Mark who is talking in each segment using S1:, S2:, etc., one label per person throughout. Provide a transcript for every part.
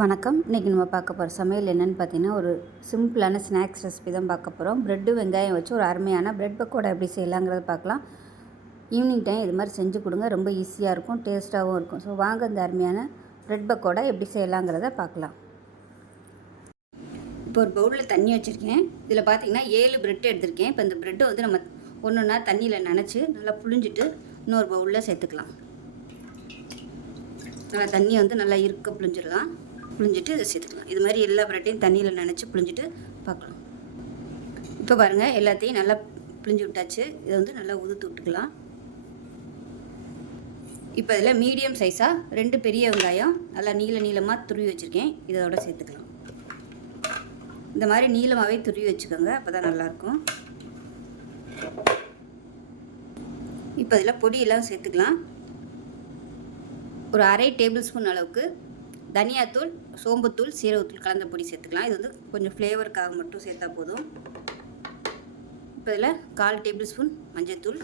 S1: வணக்கம். இன்றைக்கி நம்ம பார்க்க போகிற சமையல் என்னென்னு பார்த்தீங்கன்னா ஒரு சிம்பிளான ஸ்நாக்ஸ் ரெசிபி தான் பார்க்க போகிறோம் ப்ரெட்டு வெங்காயம் வச்சு ஒரு அருமையான ப்ரெட் பக்கோடா எப்படி செய்யலாங்கிறத பார்க்கலாம். ஈவினிங் டைம் இது மாதிரி செஞ்சு கொடுங்க. ரொம்ப ஈஸியாக இருக்கும் டேஸ்ட்டாகவும் இருக்கும். ஸோ வாங்க இந்த அருமையான ப்ரெட் பக்கோடா எப்படி செய்யலாங்கிறத பார்க்கலாம். இப்போ ஒரு பவுலில் தண்ணி வச்சுருக்கேன். இதில் பார்த்தீங்கன்னா ஏழு ப்ரெட் எடுத்திருக்கேன். இப்போ இந்த ப்ரெட்டை வந்து நம்ம ஒன்று ஒன்றா தண்ணியில் நினச்சி நல்லா புழிஞ்சிட்டு இன்னொரு பவுலில் சேர்த்துக்கலாம். நல்லா தண்ணியை வந்து நல்லா இருக்க புழிஞ்சிடலாம். புழிஞ்சிட்டு இதை சேர்த்துக்கலாம். இது மாதிரி எல்லா ப்ரெட்டையும் தண்ணியில் நினச்சி புழிஞ்சிட்டு பார்க்கலாம். இப்போ பாருங்கள் எல்லாத்தையும் நல்லா புழிஞ்சு விட்டாச்சு. இதை வந்து நல்லா உதுத்து விட்டுக்கலாம். இப்போ இதில் மீடியம் சைஸாக ரெண்டு பெரிய வெங்காயம் நல்லா நீள நீளமாக துருவி வச்சுருக்கேன். இதோட சேர்த்துக்கலாம். இந்த மாதிரி நீளமாகவே துருவி வச்சுக்கோங்க அப்போ தான் நல்லாயிருக்கும். இப்போ இதில் பொடியெல்லாம் சேர்த்துக்கலாம். ஒரு அரை டேபிள் ஸ்பூன் அளவுக்கு தனியாத்தூள் சோம்புத்தூள் சீரகத்தூள் கலந்த பொடி சேர்த்துக்கலாம். இது வந்து கொஞ்சம் ஃப்ளேவருக்காக மட்டும் சேர்த்தா போதும். இப்போ இதில் கால் டேபிள் ஸ்பூன் மஞ்சள்தூள்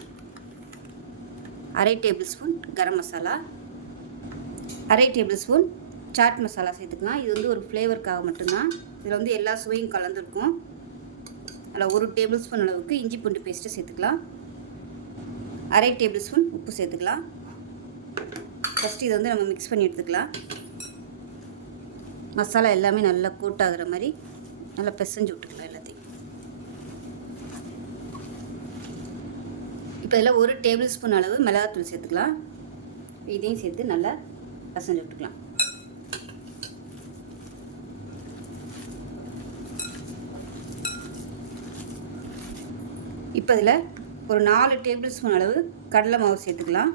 S1: அரை டேபிள் ஸ்பூன் கரம் மசாலா அரை டேபிள் ஸ்பூன் சாட் மசாலா சேர்த்துக்கலாம். இது வந்து ஒரு ஃப்ளேவருக்காக மட்டும்தான். இதில் வந்து எல்லா சுவையும் கலந்துருக்கும். அதில் ஒரு டேபிள் ஸ்பூன் அளவுக்கு இஞ்சி பூண்டு பேஸ்ட்டு சேர்த்துக்கலாம். அரை டேபிள் ஸ்பூன் உப்பு சேர்த்துக்கலாம். ஃபஸ்ட்டு இதை வந்து நம்ம மிக்ஸ் பண்ணி எடுத்துக்கலாம். மசாலா எல்லாமே நல்லா கூட்டாகிற மாதிரி நல்லா பிசைஞ்சு விட்டுக்கலாம் எல்லாத்தையும். இப்போ இதில் ஒரு டேபிள் ஸ்பூன் அளவு மிளகாத்தூள் சேர்த்துக்கலாம். இதையும் சேர்த்து நல்லா பிசைஞ்சு விட்டுக்கலாம். இப்போ இதில் ஒரு நாலு டேபிள் ஸ்பூன் அளவு கடலை மாவு சேர்த்துக்கலாம்.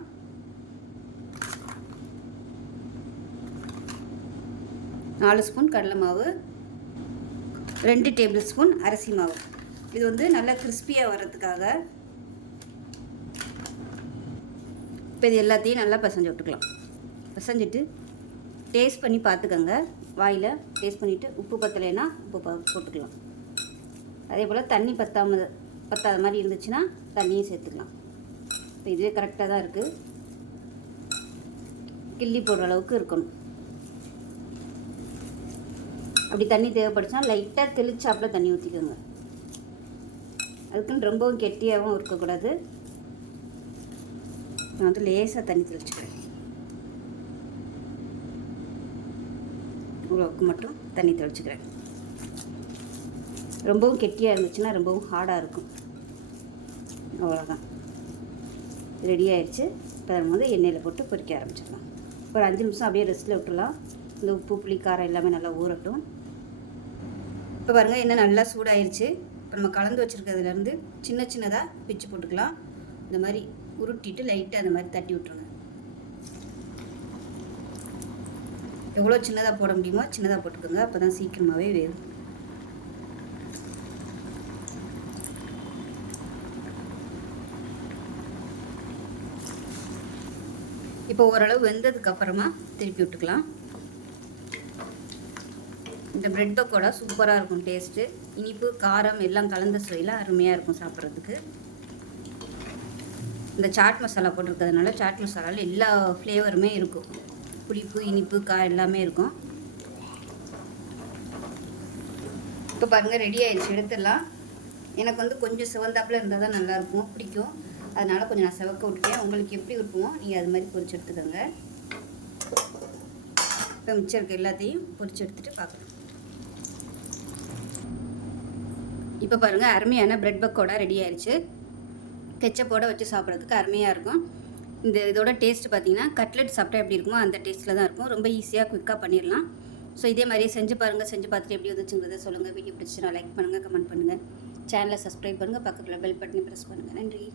S1: நாலு ஸ்பூன் கடலை மாவு ரெண்டு டேபிள் ஸ்பூன் அரிசி மாவு. இது வந்து நல்லா கிறிஸ்பியாக வர்றதுக்காக இப்போ இது எல்லாத்தையும் நல்லா பசஞ்சு விட்டுக்கலாம். பசஞ்சிட்டு டேஸ்ட் பண்ணி பார்த்துக்கோங்க. வாயில் டேஸ்ட் பண்ணிவிட்டு உப்பு பத்தலைன்னா உப்பு ப போட்டுக்கலாம். அதே போல் தண்ணி பத்தாம பத்தாத மாதிரி இருந்துச்சுன்னா தண்ணியும் சேர்த்துக்கலாம். இப்போ இதுவே கரெக்டாக தான் இருக்குது கிள்ளி போடுற அளவுக்கு இருக்கணும். அப்படி தண்ணி தேவைப்படுச்சுன்னா லைட்டாக தெளிச்சாப்பில் தண்ணி ஊற்றிக்கோங்க அதுக்குன்னு ரொம்பவும் கெட்டியாகவும் இருக்கக்கூடாது. நான் வந்து லேசாக தண்ணி தெளிச்சுக்கிறேன். இவ்வளோக்கு மட்டும் தண்ணி தெளிச்சுக்கிறேன். ரொம்பவும் கெட்டியாக இருந்துச்சுன்னா ரொம்பவும் ஹார்டாக இருக்கும். அவ்வளோதான் ரெடி ஆயிடுச்சு. இப்போ நம்ம வந்து எண்ணெயில் போட்டு பொரிக்க ஆரம்பிச்சிடலாம். ஒரு அஞ்சு நிமிஷம் அப்படியே ரெஸ்ட்டில் விட்டுடலாம் இந்த உப்பு புளி காரம் எல்லாமே நல்லா ஊறட்டும். இப்போ பாருங்கள் என்ன நல்லா சூடாயிருச்சு. இப்போ நம்ம கலந்து வச்சுருக்கிறதுலேருந்து சின்ன சின்னதாக பிச்சு போட்டுக்கலாம். இந்த மாதிரி உருட்டிட்டு லைட்டாக அந்த மாதிரி தட்டி விட்ருங்க எவ்வளோ சின்னதாக போட முடியுமோ சின்னதாக போட்டுக்கோங்க. அப்போ தான் சீக்கிரமாகவே வேகும். இப்போ ஓரளவு வெந்ததுக்கு அப்புறமா திருப்பி விட்டுக்கலாம். இந்த ப்ரெட் பக்கோடா சூப்பராக இருக்கும் டேஸ்ட்டு இனிப்பு காரம் எல்லாம் கலந்த சுவையில் அருமையாக இருக்கும் சாப்பிட்றதுக்கு. இந்த சாட் மசாலா போட்டிருக்கிறதுனால சாட் மசாலாவில் எல்லா ஃப்ளேவருமே இருக்கும். புளிப்பு இனிப்பு கா எல்லாமே இருக்கும். இப்போ பாருங்கள் ரெடி ஆயிடுச்சு. எடுத்துடலாம். எனக்கு வந்து கொஞ்சம் சிவந்தாப்பில் இருந்தால் தான் நல்லாயிருக்கும் பிடிக்கும். அதனால் கொஞ்சம் நான் சிவக்க விட்டுட்டேன். உங்களுக்கு எப்படி இருக்குமோ நீங்கள் அது மாதிரி பொறிச்சு எடுத்துக்கோங்க. இப்போ மிச்சம் இருக்க எல்லாத்தையும் பொரிச்சு எடுத்துகிட்டு பார்க்கலாம். இப்போ பாருங்கள் அருமையான ப்ரெட் பக்கோடா ரெடி ஆயிடுச்சு கெச்சப்போட வச்சு சாப்பிட்றதுக்கு அருமையாக இருக்கும். இந்த இதோட டேஸ்ட் பார்த்தீங்கன்னா கட்லெட் சாப்பிட்டா எப்படி இருக்குமோ அந்த டேஸ்ட்டில் தான் இருக்கும். ரொம்ப ஈஸியாக குயிக்காக பண்ணிடலாம். ஸோ இதே மாதிரியே செஞ்சு பாருங்கள் செஞ்சு பார்த்துட்டு எப்படி வந்துச்சுங்கிறத சொல்லுங்கள் வீடியோ பிடிச்சினா லைக் பண்ணுங்கள் கமெண்ட் பண்ணுங்கள் சேனலை சப்ஸ்கிரைப் பண்ணுங்கள் பக்கத்தில் பெல் பட்டனை ப்ரெஸ் பண்ணுங்கள் நன்றி.